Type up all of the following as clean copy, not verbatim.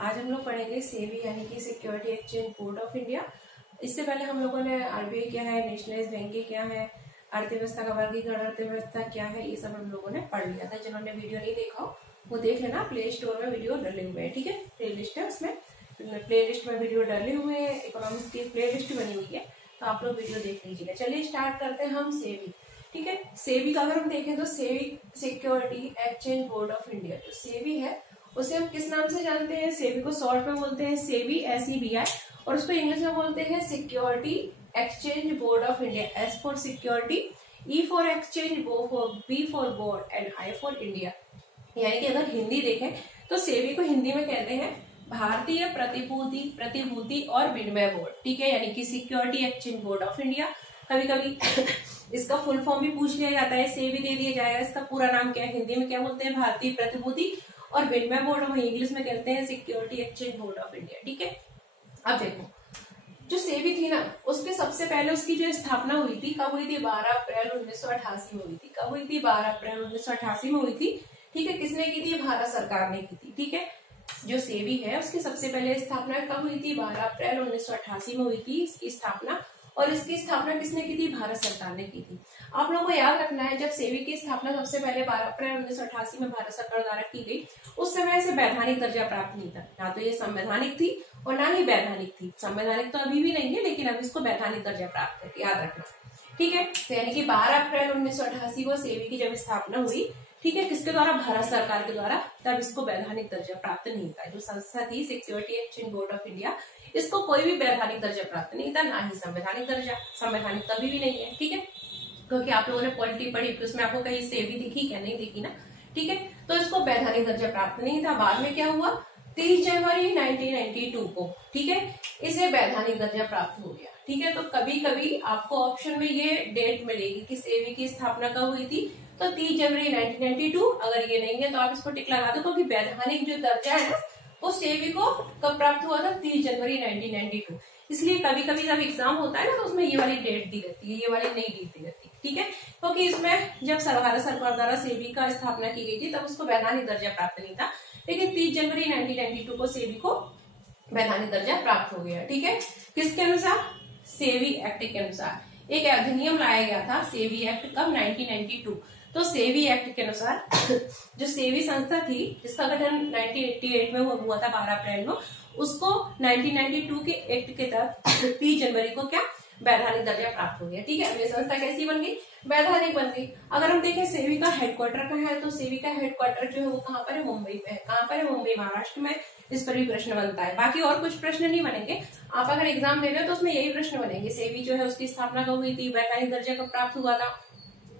आज हम लोग पढ़ेंगे सेबी यानी कि security exchange board of India. इससे पहले हम लोगों ने आरबीआई क्या है, नेशनलाइज्ड बैंक क्या है, अर्थव्यवस्था का वर्गीकरण, अर्थव्यवस्था क्या है, ये सब हम लोगों ने पढ़ लिया था। जिन्होंने वीडियो नहीं देखा हो वो देख लेना, प्ले स्टोर में वीडियो डले हुए हैं, ठीक है। प्ले लिस्ट है, उसमें प्ले लिस्ट में वीडियो डले हुए हैं, इकोनॉमिक्स की प्ले लिस्ट बनी हुई है, तो आप लोग वीडियो देख लीजिएगा। चलिए स्टार्ट करते हैं हम सेबी, ठीक है। सेबी का अगर हम देखें तो SEBI security exchange board of India, जो सेबी है उसे हम किस नाम से जानते हैं? सेबी को शॉर्ट में बोलते हैं सेबी, SEBI, और उसको इंग्लिश में बोलते हैं security exchange board of India. S for security, E for exchange, B for board and I for India. यानी कि अगर हिंदी देखें तो सेबी को हिंदी में कहते हैं भारतीय प्रतिभूति और विनिमय बोर्ड, ठीक है, यानी कि security exchange board of India. कभी कभी इसका फुल फॉर्म भी पूछ लिया जाता है, सेबी दे दिया जाएगा, इसका पूरा नाम क्या है, हिंदी में क्या बोलते हैं, भारतीय प्रतिभूति और विनिमय बोर्ड, वही इंग्लिश में कहते हैं security exchange board of India, ठीक है। अब देखो, जो सेबी थी ना, उसके सबसे पहले उसकी जो स्थापना हुई थी, कब हुई थी? 12 अप्रैल 1988 में हुई थी। कब हुई थी? 12 अप्रैल 1988 में हुई थी, ठीक है। किसने की थी? भारत सरकार ने की थी, ठीक है। जो सेबी है उसकी सबसे पहले स्थापना कब हुई थी? 12 अप्रैल 1988 में हुई थी इसकी स्थापना, और इसकी स्थापना किसने की थी? भारत सरकार ने की थी। आप लोगों को याद रखना है, जब सेबी की स्थापना सबसे पहले 12 अप्रैल 1988 में भारत सरकार द्वारा की गई, उस समय इसे वैधानिक दर्जा प्राप्त नहीं था, ना तो ये संवैधानिक थी और ना ही वैधानिक थी। संवैधानिक तो अभी भी नहीं है, लेकिन अब इसको वैधानिक दर्जा प्राप्त है, याद रखना, ठीक है। तो यानी कि 12 अप्रैल 1988 को सेबी की जब स्थापना हुई, ठीक है, किसके द्वारा? भारत सरकार के द्वारा, तब इसको वैधानिक दर्जा प्राप्त नहीं था। जो संस्था थी security exchange board of India, इसको कोई भी वैधानिक दर्जा प्राप्त नहीं था, ना ही संवैधानिक दर्जा। संवैधानिक कभी भी नहीं है, ठीक है, क्योंकि आप लोगों ने पॉलिटी पढ़ी तो उसमें आपको कहीं सेबी दिखी क्या? नहीं दिखी ना, ठीक है। तो इसको वैधानिक दर्जा प्राप्त नहीं था। बाद में क्या हुआ? 30 जनवरी 1992 को, ठीक है, इसे वैधानिक दर्जा प्राप्त हो गया, ठीक है। तो कभी कभी आपको ऑप्शन में ये डेट मिलेगी कि सेबी की स्थापना कब हुई थी, तो 30 जनवरी 1992। अगर ये नहीं है तो आप इसको टिक लगा दो, क्योंकि वैधानिक जो दर्जा है ना, वो सेबी को कब प्राप्त हुआ था? 30 जनवरी 1992। इसलिए कभी कभी जब एग्जाम होता है ना, तो उसमें ये वाली डेट दी रहती है, ये वाली नहीं दी रहती, ठीक है। क्योंकि इसमें जब भारत सरकार द्वारा सेबी का स्थापना की गई थी, तब उसको वैधानिक दर्जा प्राप्त नहीं था, लेकिन 30 जनवरी 1992 को सेबी को वैधानिक दर्जा प्राप्त हो गया, ठीक है। किसके अनुसार? सेबी एक्ट के अनुसार एक अधिनियम लाया गया था, सेबी एक्ट, कब? 1992। तो सेबी एक्ट के अनुसार जो सेबी संस्था थी, जिसका गठन 1988 में हुआ था 12 अप्रैल में, उसको 1992 के एक्ट के तहत 30 जनवरी को क्या? वैधानिक दर्जा प्राप्त हो गया, ठीक है। ये संस्था कैसी बन गई? वैधानिक बन गई। अगर हम देखें सेबी का हेडक्वार्टर कहाँ है, तो सेबी का हेडक्वार्टर जो है वो कहाँ पर है? मुंबई में है। कहाँ पर है? मुंबई, महाराष्ट्र में। इस पर भी प्रश्न बनता है, बाकी और कुछ प्रश्न नहीं बनेंगे। आप अगर एग्जाम दे रहे हो तो उसमें यही प्रश्न बनेंगे, सेबी जो है उसकी स्थापना कब हुई थी, वैधानिक दर्जा कब प्राप्त हुआ था,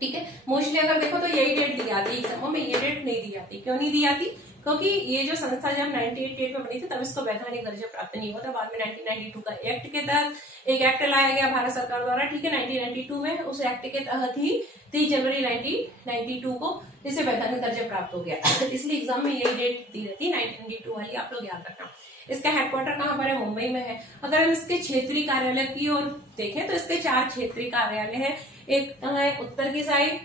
ठीक है। मोस्टली अगर देखो तो यही डेट दी जाती है एग्जामों में, ये डेट नहीं दी जाती। क्यों नहीं दी जाती? क्योंकि ये जो संस्था जब 1988 में बनी थी, तब इसको वैधानिक दर्जा प्राप्त नहीं हुआ था। बाद में 1992 का एक्ट के तहत एक एक्ट लाया गया भारत सरकार द्वारा, ठीक है, 1992 में। उस एक्ट के तहत ही 30 जनवरी 1992 को इसे वैधानिक दर्जा प्राप्त हो गया। इसलिए एग्जाम में यही डेट दी रहती है, 1992 वाली, आप लोग याद रखना। इसका हेडक्वार्टर कहाँ पर है? मुंबई में है। अगर हम इसके क्षेत्रीय कार्यालय की ओर देखें तो इसके 4 क्षेत्रीय कार्यालय है। एक कहाँ है? उत्तर की साइड,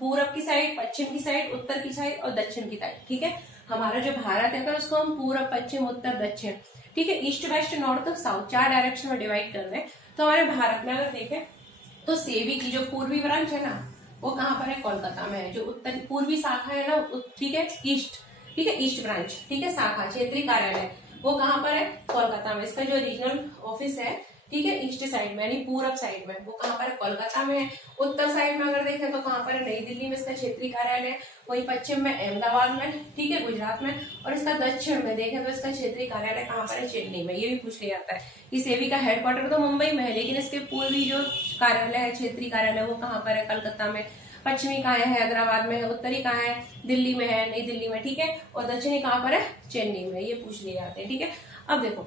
पूरब की साइड, पश्चिम की साइड, उत्तर की साइड और दक्षिण की साइड, ठीक है। हमारा जो भारत है, अगर उसको हम पूरब, पश्चिम, उत्तर, दक्षिण, ठीक है, east, west, north, south, 4 direction में डिवाइड कर दें, तो हमारे भारत में अगर देखें तो सेबी की जो पूर्वी ब्रांच है ना, वो कहाँ पर है? कोलकाता में है। जो उत्तर पूर्वी शाखा है ना, ठीक है, ईस्ट, ठीक है, ईस्ट ब्रांच, ठीक है, शाखा, क्षेत्रीय कार्यालय, वो कहाँ पर है? कोलकाता में। इसका जो रीजनल ऑफिस है, ठीक है, ईस्ट साइड में, यानी पूरब साइड में, वो कहाँ पर है? कोलकाता में है। उत्तर साइड में अगर देखें तो कहाँ पर है? नई दिल्ली में इसका क्षेत्रीय कार्यालय है। वही पश्चिम में अहमदाबाद में, ठीक है, गुजरात में। और इसका दक्षिण में देखें तो इसका क्षेत्रीय कार्यालय कहाँ पर है? चेन्नई में। ये भी पूछ लिया जाता है कि सेबी का हेडक्वार्टर तो मुंबई में है, लेकिन इसके पूर्वी जो कार्यालय है, क्षेत्रीय कार्यालय, वो कहाँ पर है? कलकत्ता में। पश्चिमी कहाँ है? हैदराबाद में है। उत्तरी कहाँ है? दिल्ली में है, नई दिल्ली में, ठीक है। और दक्षिणी कहाँ पर है? चेन्नई में। ये पूछ लिए जाते हैं, ठीक है। अब देखो,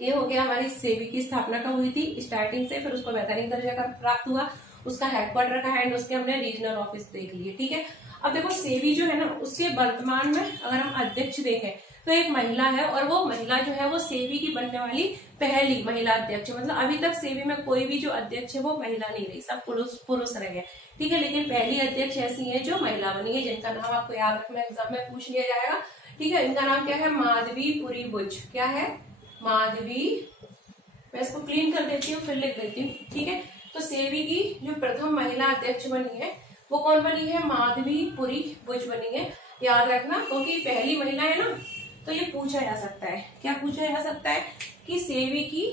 ये हो गया हमारी सेबी की स्थापना कब हुई थी, स्टार्टिंग से, फिर उसको वैधानिक दर्जा का प्राप्त हुआ, उसका हेडक्वार्टर का है, उसके हमने रीजनल ऑफिस देख लिए, ठीक है। अब देखो सेबी जो है ना, उसके वर्तमान में अगर हम अध्यक्ष देखें तो एक महिला है, और वो महिला जो है वो सेबी की बनने वाली पहली महिला अध्यक्ष। मतलब अभी तक सेबी में कोई भी जो अध्यक्ष है वो महिला नहीं रही, सब पुरुष रह गए, ठीक है। लेकिन पहली अध्यक्ष ऐसी है जो महिला बनी है, जिनका नाम आपको याद रखना, एग्जाम में पूछ लिया जाएगा। ठीक है। इनका नाम क्या है? माधवीपुरी बुच। क्या है? माधवी, मैं इसको क्लीन कर देती हूँ फिर लिख देती हूँ, ठीक है। तो सेवी की जो प्रथम महिला अध्यक्ष बनी है वो कौन बनी है? माधवीपुरी बुच बनी है। याद रखना, क्योंकि पहली महिला है ना, तो ये पूछा जा सकता है। क्या पूछा जा सकता है? कि सेवी की,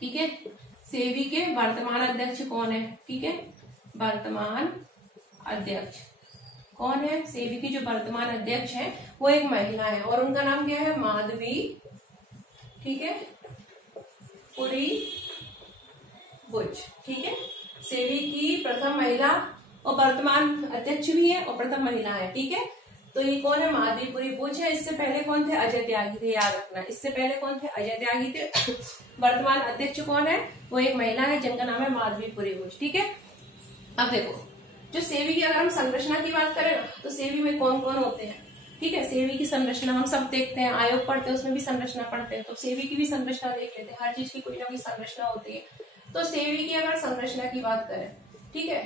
ठीक है, सेवी के वर्तमान अध्यक्ष कौन है? ठीक है, वर्तमान अध्यक्ष कौन है? सेवी की जो वर्तमान अध्यक्ष है वो एक महिला है और उनका नाम क्या है? माधवी, ठीक है, पुरी बुच। ठीक है, सेवी की प्रथम महिला और वर्तमान अध्यक्ष भी है और प्रथम महिला है। ठीक है, तो ये कौन है? माधवीपुरी बुच है। इससे पहले कौन थे? अजय त्यागी थे। याद रखना, इससे पहले कौन थे? अजय त्यागी थे। वर्तमान अध्यक्ष कौन है? वो एक महिला है जिनका नाम है माधवीपुरी बुच। ठीक है, अब देखो, जो सेवी की अगर हम संरचना की बात करें ना, तो सेवी में कौन कौन होते हैं? ठीक है, सेवी की संरचना हम सब देखते हैं, आयोग पढ़ते हैं उसमें भी संरचना पढ़ते हैं, तो सेवी की भी संरचना देख लेते हैं। हर चीज की कोई ना कोई संरचना होती है। तो सेवी की अगर संरचना की बात करें, ठीक है,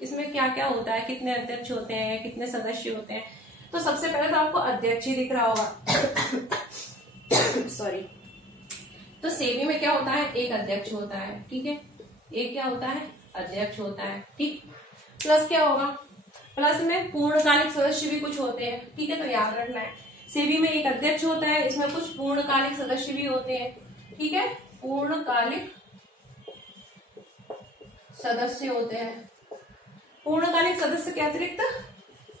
इसमें क्या क्या होता है, कितने अध्यक्ष होते हैं, कितने सदस्य होते हैं। तो सबसे पहले तो आपको अध्यक्ष ही दिख रहा होगा सॉरी। तो सेवी में क्या होता है? एक अध्यक्ष होता है। ठीक है, एक क्या होता है? अध्यक्ष होता है। ठीक, प्लस क्या होगा? प्लस में पूर्णकालिक सदस्य भी कुछ होते हैं। ठीक है, तो याद रखना है, सेवी में एक अध्यक्ष होता है, इसमें कुछ पूर्णकालिक सदस्य भी होते हैं। ठीक है, पूर्णकालिक सदस्य होते हैं। पूर्णकालिक सदस्य के अतिरिक्त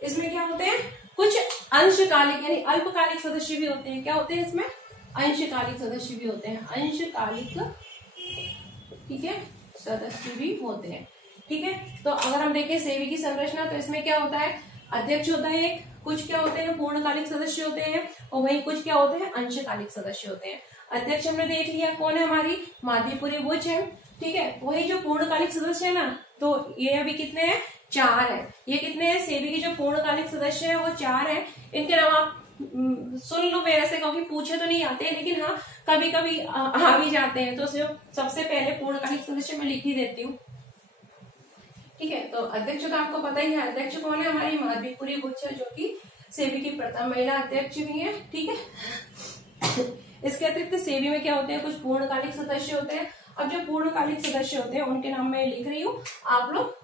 इसमें क्या होते हैं? कुछ अंशकालिक यानी अल्पकालिक सदस्य भी होते हैं। क्या होते हैं इसमें? अंशकालिक सदस्य भी होते हैं। अंशकालिक, ठीक है, सदस्य भी होते हैं। ठीक है, तो अगर हम देखें सेवी की संरचना, तो इसमें क्या होता है? अध्यक्ष होता है एक, कुछ क्या होते हैं? पूर्णकालिक सदस्य होते हैं और वहीं कुछ क्या होते हैं? अंशकालिक सदस्य होते हैं। अध्यक्ष हमने देख लिया, कौन है? हमारी माधवीपुरी बुच है। ठीक है, वही जो पूर्णकालिक सदस्य है ना, तो ये अभी कितने हैं? 4 है। ये कितने हैं? सेवी की जो पूर्णकालिक सदस्य है वो 4 है। इनके नाम आप सुन लो मेरे से, क्योंकि पूछे तो नहीं आते, लेकिन हाँ कभी कभी आ भी जाते हैं। तो सबसे पहले पूर्णकालिक सदस्य मैं लिख ही देती हूँ। ठीक है, तो अध्यक्ष तो आपको पता ही है, अध्यक्ष कौन है? हमारी माधवीपुरी बुच है, जो कि सेवी की प्रथम महिला अध्यक्ष भी है। ठीक है, इसके अतिरिक्त सेवी में क्या होते हैं? कुछ पूर्णकालिक सदस्य होते हैं। अब जो पूर्णकालिक सदस्य होते हैं उनके नाम मैं लिख रही हूँ, आप लोग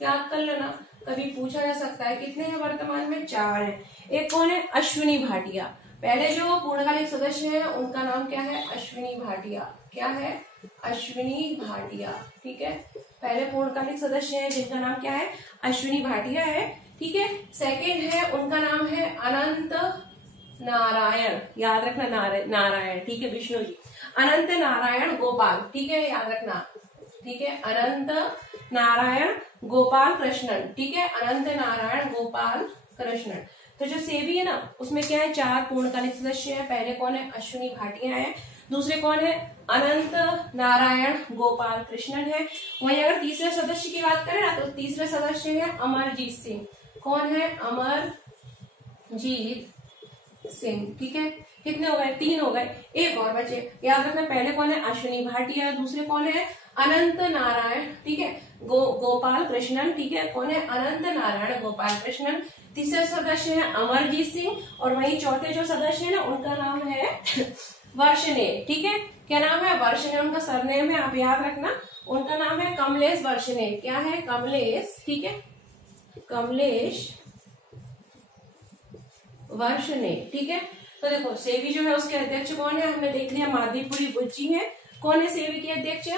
याद कर लेना, कभी पूछा जा सकता है। कितने हैं वर्तमान में? 4 है। एक कौन है? अश्विनी भाटिया। पहले जो पूर्णकालिक सदस्य है उनका नाम क्या है? अश्विनी भाटिया। क्या है? अश्विनी भाटिया। ठीक है, पहले पूर्णकालिक सदस्य है जिनका नाम क्या है? अश्विनी भाटिया है। ठीक है, सेकंड है, उनका नाम है अनंत नारायण। याद रखना, नारायण। ठीक है, विष्णु जी। अनंत नारायण गोपाल। ठीक है, याद रखना। ठीक है, अनंत नारायण गोपाल कृष्णन। ठीक है, अनंत नारायण गोपाल कृष्णन। तो जो सेवी है ना, उसमें क्या है? 4 पूर्णकालिक सदस्य है। पहले कौन है? अश्विनी भाटिया है। दूसरे कौन है? अनंत नारायण गोपाल कृष्णन है। वहीं अगर तीसरे सदस्य की बात करें ना, तो तीसरे सदस्य है अमरजीत सिंह। कौन है? अमरजीत सिंह। ठीक है, कितने हो गए? 3 हो गए, एक और बचे। याद रखना, पहले कौन है? अश्विनी भाटिया। दूसरे कौन है? अनंत नारायण। ठीक है, गोपाल कृष्णन। ठीक है, कौन है? अनंत नारायण गोपाल कृष्णन। तीसरे सदस्य है अमरजीत सिंह और वहीं चौथे जो सदस्य है ना, उनका नाम है वर्षने। ठीक है, क्या नाम है? वर्षने। उनका सरनेम है, आप याद रखना, उनका नाम है कमलेश वर्षने। क्या है? कमलेश। ठीक है, कमलेश वर्षने। ठीक है, तो देखो सेवी जो है उसके अध्यक्ष कौन है? हमने देख लिया, माधवीपुरी बुच जी है। कौन है सेवी के अध्यक्ष?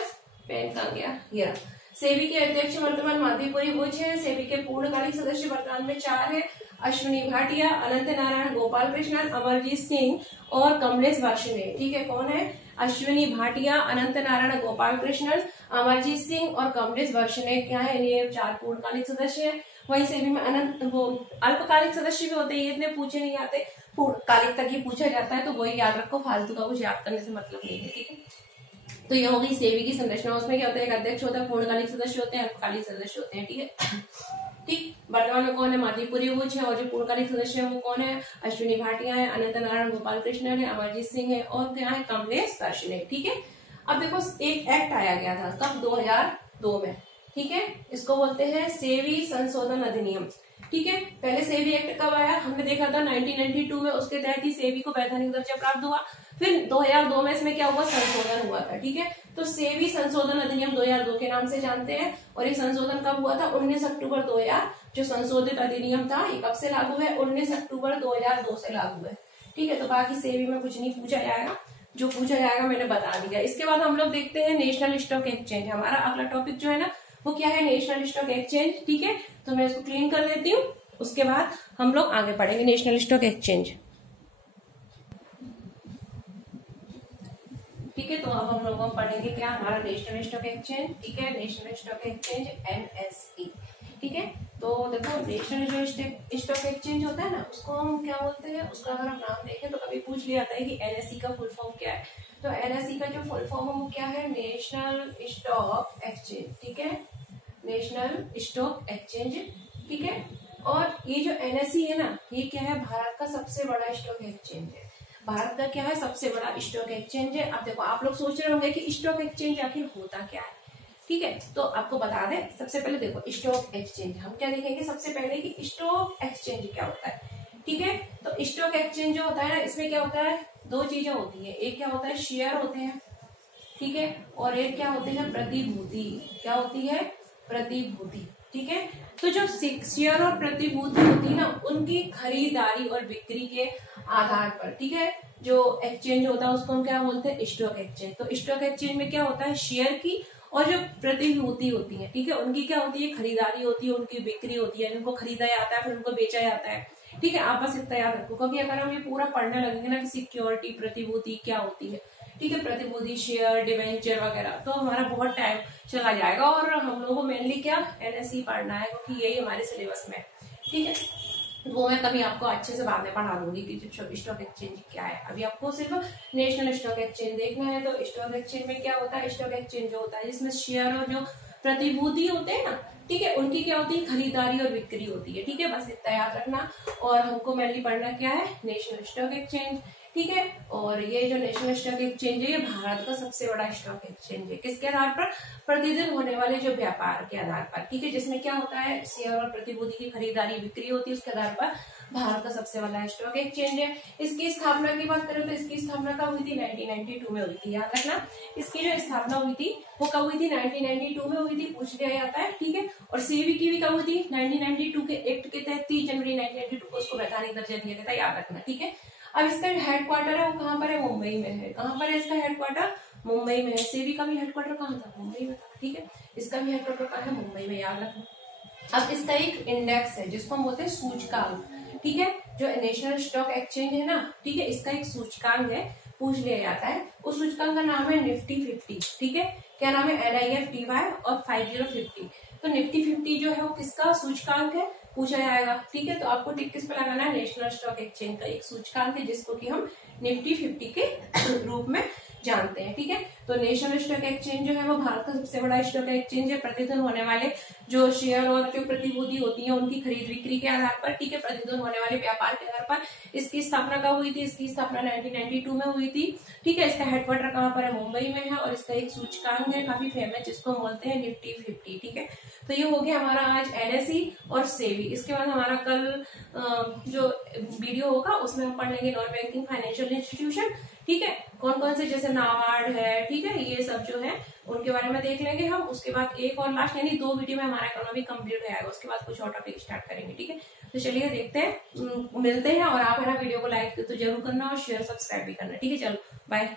पेन कहाँ गया? ये रहा। सेवी के अध्यक्ष वर्तमान माधवीपुरी बुच है। सेवी के पूर्णकालिक सदस्य वर्तमान में 4 है। अश्विनी भाटिया, अनंत नारायण गोपाल कृष्णन, अमरजीत सिंह और कमलेश वर्षने। ठीक है, कौन है? अश्विनी भाटिया, अनंत नारायण गोपाल कृष्णन, अमरजीत सिंह और कमलेश वर्षने। क्या है? ये 4 पूर्णकालिक सदस्य है। वही सेवी में अल्पकालिक सदस्य भी होते हैं, ये इतने पूछे नहीं आते, पूर्णकालिक तक ही पूछा जाता है, तो वही याद रखो, फालतू का कुछ याद करने से मतलब नहीं है। ठीक है, तो ये होगी सेवी की संरचना। उसमें क्या होता है? एक अध्यक्ष होता है, पूर्णकालिक सदस्य होते हैं, अल्पकालिक सदस्य होते हैं। ठीक है, ठीक, वर्तमान में कौन है? माधवीपुरी बुच है और जो पूर्णकालिक सदस्य है वो कौन है? अश्विनी भाटिया है, अनंत नारायण गोपाल कृष्णन है, अमरजीत सिंह है और क्या है? कमलेश वर्षने। ठीक है, अब देखो एक एक्ट आया गया था, कब? 2002 में। ठीक है, इसको बोलते हैं सेवी संशोधन अधिनियम। ठीक है। पहले सेबी एक्ट कब आया, हमने देखा था 1992 में, उसके तहत ही सेबी को वैधानिक दर्जा प्राप्त हुआ। फिर 2002 में इसमें क्या हुआ, संशोधन हुआ था। ठीक है, तो सेबी संशोधन अधिनियम 2002 के नाम से जानते हैं। और ये संशोधन कब हुआ था, 19 अक्टूबर 2000। जो संशोधित अधिनियम था ये कब से लागू है, 19 अक्टूबर 2002 से लागू है। ठीक है, तो बाकी सेबी में कुछ नहीं पूछा जाएगा, जो पूछा जाएगा मैंने बता दिया। इसके बाद हम लोग देखते हैं नेशनल स्टॉक एक्सचेंज। हमारा अगला टॉपिक जो है ना वो क्या है, नेशनल स्टॉक एक्सचेंज। ठीक है, तो मैं इसको क्लीन कर देती हूँ, उसके बाद हम लोग आगे बढ़ेंगे नेशनल स्टॉक एक्सचेंज। ठीक है, तो अब हम लोग पढ़ेंगे क्या, हमारा नेशनल स्टॉक एक्सचेंज। ठीक है, नेशनल स्टॉक एक्सचेंज NSE। ठीक है, तो देखो नेशनल जो स्टॉक एक्सचेंज होता है ना उसको हम क्या बोलते हैं, उसका अगर हम नाम देखें तो कभी पूछ लिया जाता है कि NSE का फुल फॉर्म क्या है। तो NSE का जो फुल फॉर्म है वो क्या है, नेशनल स्टॉक एक्सचेंज। ठीक है, नेशनल स्टॉक एक्सचेंज। ठीक है, और ये जो NSE है ना ये क्या है, भारत का सबसे बड़ा स्टॉक एक्सचेंज है। भारत का क्या है, सबसे बड़ा स्टॉक एक्सचेंज है। अब देखो आप लोग सोच रहे होंगे कि स्टॉक एक्सचेंज आखिर होता क्या है। ठीक है, तो आपको बता दें, सबसे पहले देखो स्टॉक एक्सचेंज हम क्या देखेंगे, सबसे पहले कि स्टॉक एक्सचेंज क्या होता है। ठीक है, तो स्टॉक एक्सचेंज जो होता है ना इसमें क्या होता है, दो चीजें होती है, एक क्या होता है शेयर होते हैं। ठीक है, और एक क्या होती है प्रतिभूति। क्या होती है, प्रतिभूति। ठीक है, तो जो शेयर और प्रतिभूति होती है ना उनकी खरीदारी और बिक्री के आधार पर, ठीक है, जो एक्सचेंज होता है उसको हम क्या बोलते हैं, स्टॉक एक्सचेंज। तो स्टॉक एक्सचेंज में क्या होता है, शेयर की और जो प्रतिभूति होती है, ठीक है, उनकी क्या होती है, खरीदारी होती है, उनकी बिक्री होती है, उनको खरीदा जाता है फिर उनको बेचा जाता है। ठीक है, आप बस इतना याद रखो, क्योंकि अगर हम ये पूरा पढ़ने लगेंगे ना कि सिक्योरिटी प्रतिभूति क्या होती है, ठीक है, प्रतिभूति शेयर डिवेंचर वगैरह, तो हमारा बहुत टाइम चला जाएगा। और हम लोगों को मेनली क्या NSE पढ़ना है क्योंकि यही हमारे सिलेबस में है। ठीक है, वो मैं कभी आपको अच्छे से बाद में पढ़ा दूंगी कि स्टॉक एक्सचेंज क्या है। अभी आपको सिर्फ नेशनल स्टॉक एक्सचेंज देखना है। तो स्टॉक एक्सचेंज में क्या होता है, स्टॉक एक्सचेंज जो होता है जिसमें शेयर और जो प्रतिभूति होते हैं ना, ठीक है, उनकी क्या होती है, खरीदारी और बिक्री होती है। ठीक है, बस इतना याद रखना। और हमको मेनली पढ़ना क्या है, नेशनल स्टॉक एक्सचेंज। ठीक है, और ये जो नेशनल स्टॉक एक्सचेंज है ये भारत का सबसे बड़ा स्टॉक एक्सचेंज है। किसके आधार पर, प्रतिदिन होने वाले जो व्यापार के आधार पर। ठीक है, जिसमें क्या होता है, शेयर और प्रतिभूति की खरीदारी बिक्री होती है, उसके आधार पर भारत का सबसे बड़ा स्टॉक एक्सचेंज है। इसकी स्थापना की बात करें तो इसकी स्थापना कब हुई थी, 1992 में हुई थी। याद रखना, इसकी जो स्थापना हुई थी वो कब हुई थी, 1992 में हुई थी, पूछ लिया जाता है। ठीक है, और सेबी की भी कब हुई थी, 1992 के एक्ट के तहत 30 जनवरी 1992 को उसको वैधानिक दर्जा दिया गया था। याद रखना, ठीक है। अब इसका हेडक्वार्टर है वो कहाँ पर है, मुंबई में है। कहाँ पर है इसका हेडक्वार्टर, मुंबई में है। सेबी का भी हेडक्वार्टर कहाँ था, मुंबई में था। ठीक है, इसका भी हेडक्वार्टर कहाँ है, मुंबई में। याद रखना। अब इसका एक इंडेक्स है जिसको हम बोलते हैं सूचकांक। ठीक है, जो नेशनल स्टॉक एक्सचेंज है ना, ठीक है, इसका एक सूचकांक है, पूछ लिया जाता है। उस सूचकांक का नाम है निफ्टी 50। ठीक है, क्या नाम है, NIFTY और 5050। तो निफ्टी 50 जो है वो किसका सूचकांक है, पूछा जाएगा। ठीक है, तो आपको टिक किस पे लगाना है, नेशनल स्टॉक एक्सचेंज का एक सूचकांक है जिसको कि हम निफ्टी 50 के रूप में जानते हैं। ठीक है, तो नेशनल स्टॉक एक्सचेंज जो है वो भारत का सबसे बड़ा स्टॉक एक्सचेंज है। प्रतिदिन होने वाले जो शेयर और जो प्रतिभूति होती है उनकी खरीद बिक्री के आधार पर, ठीक है, प्रतिदिन होने वाले व्यापार के आधार पर इसकी स्थापना कब हुई थी, इसकी स्थापना 1992 में हुई थी। ठीक है, इसका हेडक्वार्टर कहाँ पर है, मुंबई में है। और इसका एक सूचकांक है काफी फेमस जिसको हम बोलते हैं निफ्टी 50। ठीक है, तो ये हो गया हमारा आज NSE और सेबी। इसके बाद हमारा कल जो वीडियो होगा उसमें हम पढ़ लेंगे नॉन बैंकिंग फाइनेंशियल इंस्टीट्यूशन। ठीक है, कौन कौन से, जैसे नाबार्ड है, ठीक है, ये सब जो है उनके बारे में देख लेंगे हम। उसके बाद एक और लास्ट यानी 2 वीडियो में हमारा इकोनॉमी कंप्लीट हो जाएगा। उसके बाद कुछ और टॉपिक स्टार्ट करेंगे। ठीक है, तो चलिए देखते हैं, मिलते हैं। और आप है ना वीडियो को लाइक तो जरूर करना और शेयर सब्सक्राइब भी करना। ठीक है, चलो बाय।